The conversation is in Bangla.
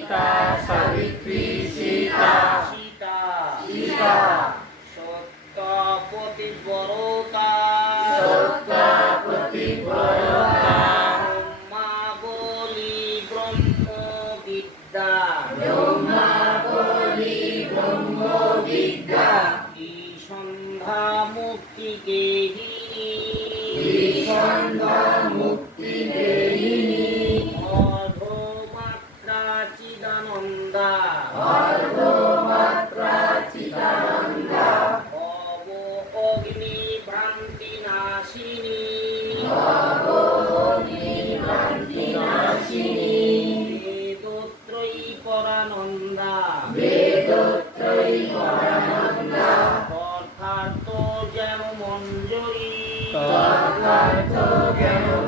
গীতা সাবিত্রী সীতা সীতা সীতা সত্য পতিব্রতা সত্য প্রতিব্রতা ব্রহ্মা বলি ব্রহ্ম বিদ্যা ব্রহ্মাবলী ব্রহ্মবিদ্যা এই সন্ধ্যা মুক্তি গেহিনী বিছন্দ মুক্তি চিদানন্দা অব অগ্নি ভ্রান্তি নাশিনী ভগবতী ভ্রান্তি নাশিনী বেদত্রয়ী অর্থাৎ যেন মঞ্জুরি তথার্থ জ্ঞান